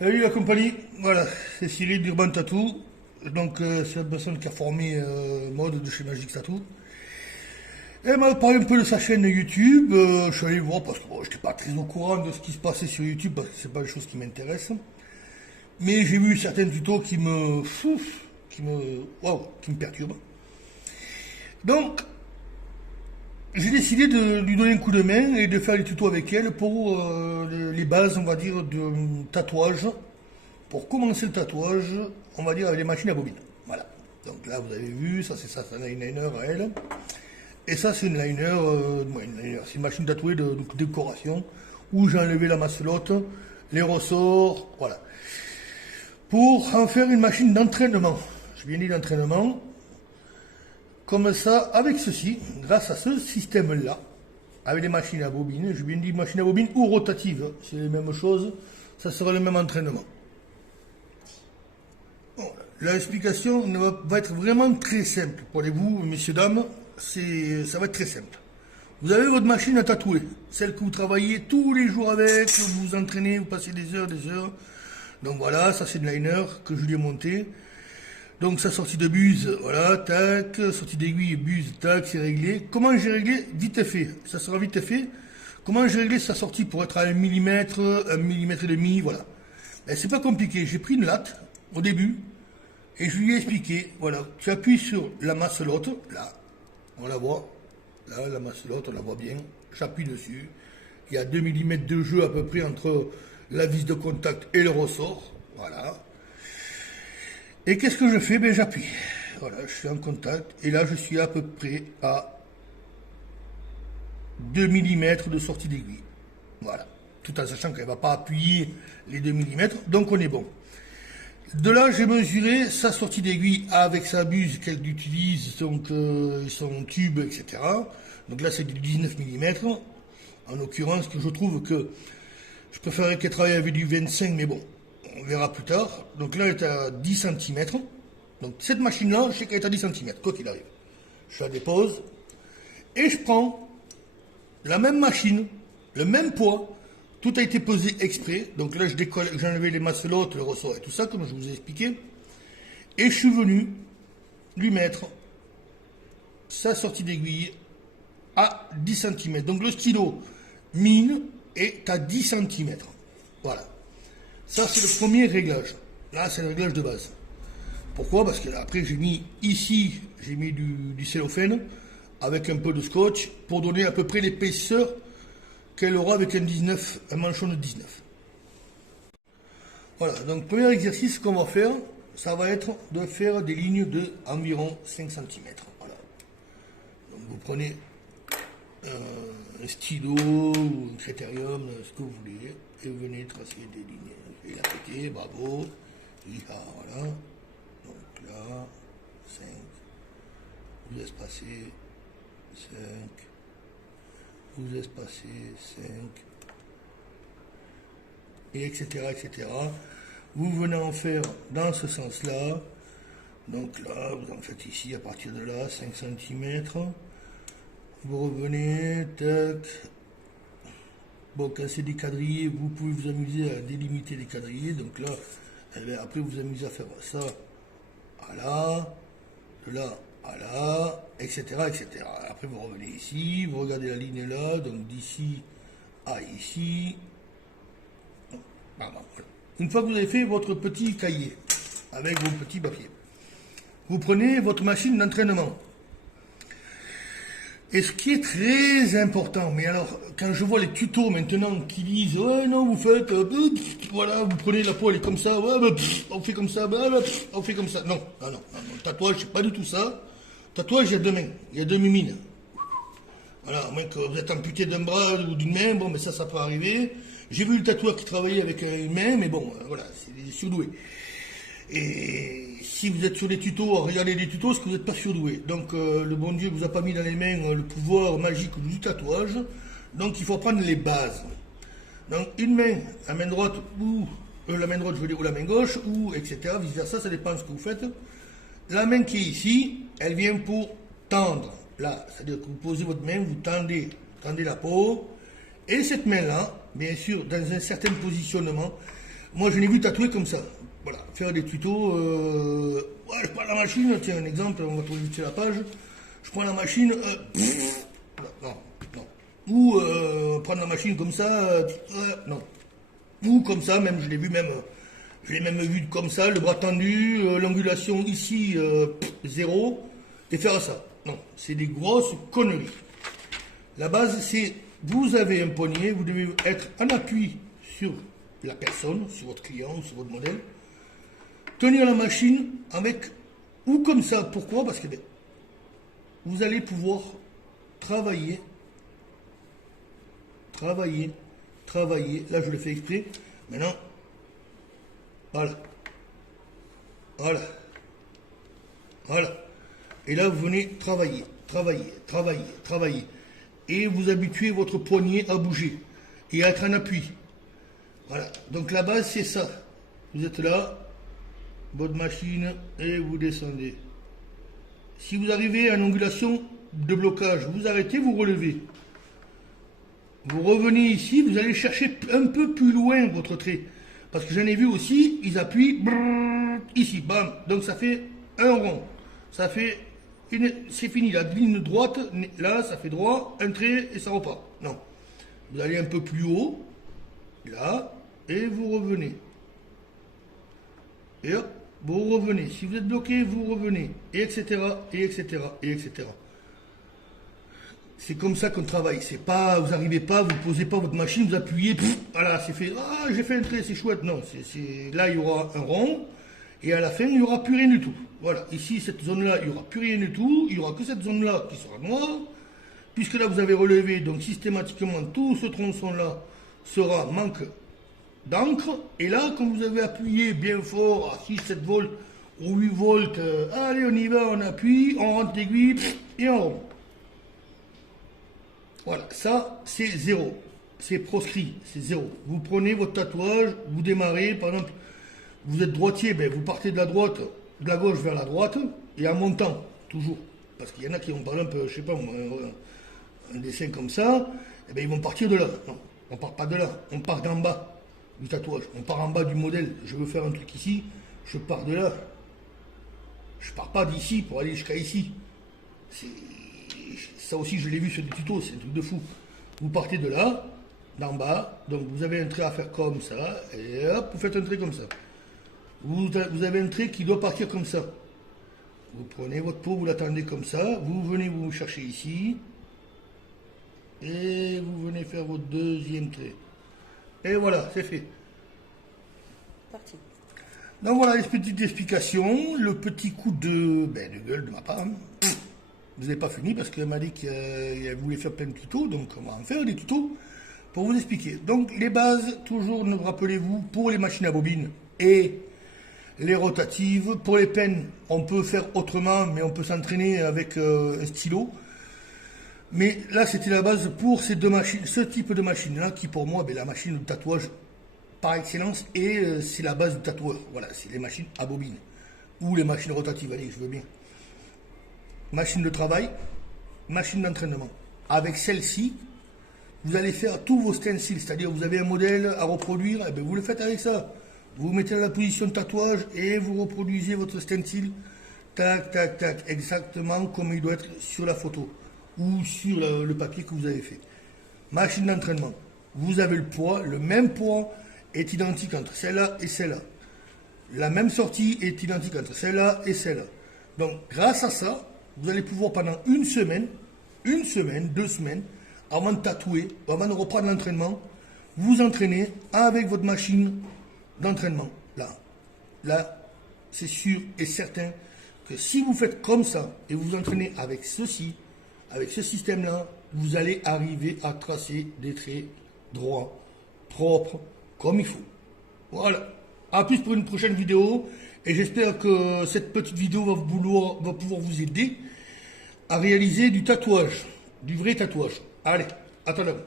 Salut la compagnie, voilà, c'est Cyril d'Urban Tattoo. Donc c'est la personne qui a formé Mode de chez Magic Tattoo. Elle m'a parlé un peu de sa chaîne YouTube. Je suis allé voir parce que bon, je n'étais pas très au courant de ce qui se passait sur YouTube parce que c'est pas des choses qui m'intéressent. Mais j'ai vu certains tutos qui me perturbent. Donc j'ai décidé de lui donner un coup de main et de faire des tutos avec elle pour les bases, on va dire, de tatouage. Pour commencer le tatouage, on va dire avec les machines à bobine. Voilà. Donc là, vous avez vu, ça c'est un liner à elle. Et ça, c'est une liner, c'est une machine tatouée de décoration où j'ai enlevé la masselotte, les ressorts, voilà. Pour en faire une machine d'entraînement. Je viens dit d'entraînement. Comme ça, avec ceci, grâce à ce système-là, avec les machines à bobine, je viens dit machine à bobine ou rotative, c'est les mêmes choses, ça sera le même entraînement. Bon, l'explication va être vraiment très simple pour vous, messieurs, dames, ça va être très simple. Vous avez votre machine à tatouer, celle que vous travaillez tous les jours avec, vous vous entraînez, vous passez des heures. Donc voilà, ça c'est une liner que je lui ai monté. Donc sa sortie de buse, voilà, tac, sortie d'aiguille, buse, tac, c'est réglé. Comment j'ai réglé? Vite fait, ça sera vite fait. Comment j'ai réglé sa sortie pour être à 1 mm, 1 mm et demi, voilà. Ben, c'est pas compliqué, j'ai pris une latte au début et je lui ai expliqué, voilà, tu appuies sur la masselotte, là, on la voit, là, la masselotte, on la voit bien, j'appuie dessus. Il y a 2 mm de jeu à peu près entre la vis de contact et le ressort, voilà. Et qu'est-ce que je fais? Ben j'appuie. Voilà, je suis en contact. Et là, je suis à peu près à 2 mm de sortie d'aiguille. Voilà. Tout en sachant qu'elle ne va pas appuyer les 2 mm. Donc on est bon. De là, j'ai mesuré sa sortie d'aiguille avec sa buse qu'elle utilise, son tube, etc. Donc là, c'est du 19 mm. En l'occurrence, que je trouve que je préférerais qu'elle travaille avec du 25, mais bon. On verra plus tard. Donc là, elle est à 10 cm. Donc cette machine-là, je sais qu'elle est à 10 cm, quoi qu'il arrive. Je la dépose. Et je prends la même machine, le même poids. Tout a été pesé exprès. Donc là, j'ai enlevé les masselottes, le ressort et tout ça, comme je vous ai expliqué. Et je suis venu lui mettre sa sortie d'aiguille à 10 cm. Donc le stylo mine est à 10 cm. Voilà. Ça, c'est le premier réglage. Là, c'est le réglage de base. Pourquoi? Parce que après, j'ai mis ici, j'ai mis du cellophane avec un peu de scotch pour donner à peu près l'épaisseur qu'elle aura avec un manchon de 19. Voilà, donc premier exercice qu'on va faire, ça va être de faire des lignes de environ 5 cm. Voilà. Donc vous prenez un stylo ou un critérium, ce que vous voulez, et vous venez tracer des lignes. Il a pété, bravo. Voilà. Donc là, 5. Vous espacez 5. Vous espacez 5. Et etc. etc. Vous venez en faire dans ce sens-là. Donc là, vous en faites ici, à partir de là, 5 cm. Vous revenez, tac. Bon, quand c'est des quadrillés, vous pouvez vous amuser à délimiter les quadrillés. Donc là, après vous amusez à faire ça à là, de là à là, etc., etc. Après vous revenez ici, vous regardez la ligne là, donc d'ici à ici. Une fois que vous avez fait votre petit cahier avec vos petits papiers, vous prenez votre machine d'entraînement. Et ce qui est très important, mais alors, quand je vois les tutos maintenant qui disent, ouais, non, vous faites, voilà, vous prenez la peau, elle est comme ça, ouais, on fait comme ça, on fait comme ça. Non, tatouage, c'est pas du tout ça. Tatouage, il y a deux mains, il y a deux mimines. Voilà, à moins que vous êtes amputé d'un bras ou d'une main, bon, mais ça peut arriver. J'ai vu le tatoueur qui travaillait avec une main, mais bon, voilà, c'est des surdoués. Et si vous êtes sur les tutos, regardez les tutos, c'est que vous n'êtes pas surdoué. Donc le bon Dieu ne vous a pas mis dans les mains le pouvoir magique du tatouage. Donc il faut prendre les bases. Donc une main, la main droite, ou la main droite, je veux dire, ou la main gauche, ou etc. Vice versa, ça dépend de ce que vous faites. La main qui est ici, elle vient pour tendre. Là, c'est-à-dire que vous posez votre main, vous tendez la peau. Et cette main-là, bien sûr, dans un certain positionnement, Moi, je l'ai vu tatouer comme ça. Voilà, faire des tutos. Ouais, je prends la machine, tiens, un exemple, on va trouver vite sur la page. Je prends la machine. Non, non. Ou prendre la machine comme ça. Non. Ou comme ça, même, je l'ai même vu comme ça, le bras tendu, l'angulation ici, 0, et faire ça. Non, c'est des grosses conneries. La base, c'est, vous avez un poignet, vous devez être en appui sur la personne, sur votre client, sur votre modèle. Tenir la machine avec, ou comme ça. Pourquoi? Parce que vous allez pouvoir travailler. Là, je le fais exprès. Maintenant, voilà. Et là, vous venez travailler. Et vous habituez votre poignet à bouger et à être en appui. Voilà. Donc la base, c'est ça. Vous êtes là, votre machine, et vous descendez. Si vous arrivez à une angulation de blocage, vous arrêtez, vous relevez. Vous revenez ici, vous allez chercher un peu plus loin votre trait. Parce que j'en ai vu aussi, ils appuient ici, bam. Donc ça fait un rond. Ça fait c'est fini, la ligne droite, là, ça fait droit, un trait et ça repart. Non. Vous allez un peu plus haut, là, et vous revenez. Et hop, vous revenez. Si vous êtes bloqué, vous revenez. Et etc. C'est comme ça qu'on travaille. C'est pas, vous n'arrivez pas, vous posez pas votre machine, vous appuyez, voilà, c'est fait. Ah, j'ai fait un trait, c'est chouette. Non, là, il y aura un rond. Et à la fin, il n'y aura plus rien du tout. Voilà, ici, cette zone-là, il n'y aura plus rien du tout. Il n'y aura que cette zone-là qui sera noire. Puisque là, vous avez relevé, donc systématiquement, tout ce tronçon-là sera manque d'encre. Et là, quand vous avez appuyé bien fort à 6-7 volts ou 8 volts, allez, on y va, on appuie, on rentre l'aiguille et on rond. Voilà, ça, c'est 0. C'est proscrit, c'est 0. Vous prenez votre tatouage, vous démarrez, par exemple, vous êtes droitier, ben vous partez de la droite, de la gauche vers la droite, et en montant, toujours. Parce qu'il y en a qui ont, par exemple, je sais pas, un dessin comme ça, et ben ils vont partir de là. Non, on part pas de là, on part d'en bas du tatouage. On part en bas du modèle. Je veux faire un truc ici, je pars de là. Je pars pas d'ici pour aller jusqu'à ici. Ça aussi, je l'ai vu sur des tutos, c'est un truc de fou. Vous partez de là, d'en bas, donc vous avez un trait à faire comme ça, et hop, vous faites un trait comme ça. Vous avez un trait qui doit partir comme ça. Vous prenez votre peau, vous l'attendez comme ça, vous venez vous chercher ici, et vous venez faire votre deuxième trait. Et voilà, c'est fait. Parti. Donc voilà les petites explications, le petit coup de gueule de ma part. Vous n'avez pas fini parce qu'elle m'a dit qu'elle voulait faire plein de tutos, donc on va en faire des tutos pour vous expliquer. Donc les bases, toujours, rappelez-vous, pour les machines à bobine et les rotatives. Pour les pennes, on peut faire autrement, mais on peut s'entraîner avec un stylo. Mais là, c'était la base pour ces deux machines, ce type de machine-là, qui pour moi, la machine de tatouage par excellence, et c'est la base du tatoueur. Voilà, c'est les machines à bobine. Ou les machines rotatives, allez, je veux bien. Machine de travail, machine d'entraînement. Avec celle-ci, vous allez faire tous vos stencils, c'est-à-dire vous avez un modèle à reproduire, et bien vous le faites avec ça. Vous vous mettez dans la position de tatouage et vous reproduisez votre stencil, tac, tac, tac, exactement comme il doit être sur la photo ou sur le papier que vous avez fait. Machine d'entraînement. Vous avez le poids, le même poids est identique entre celle-là et celle-là. La même sortie est identique entre celle-là et celle-là. Donc, grâce à ça, vous allez pouvoir pendant une semaine, 2 semaines, avant de tatouer, avant de reprendre l'entraînement, vous entraîner avec votre machine d'entraînement. Là, c'est sûr et certain que si vous faites comme ça et vous entraînez avec ceci, avec ce système-là, vous allez arriver à tracer des traits droits, propres, comme il faut. Voilà. A plus pour une prochaine vidéo. Et j'espère que cette petite vidéo va pouvoir vous aider à réaliser du tatouage, du vrai tatouage. Allez, à tout à l'heure.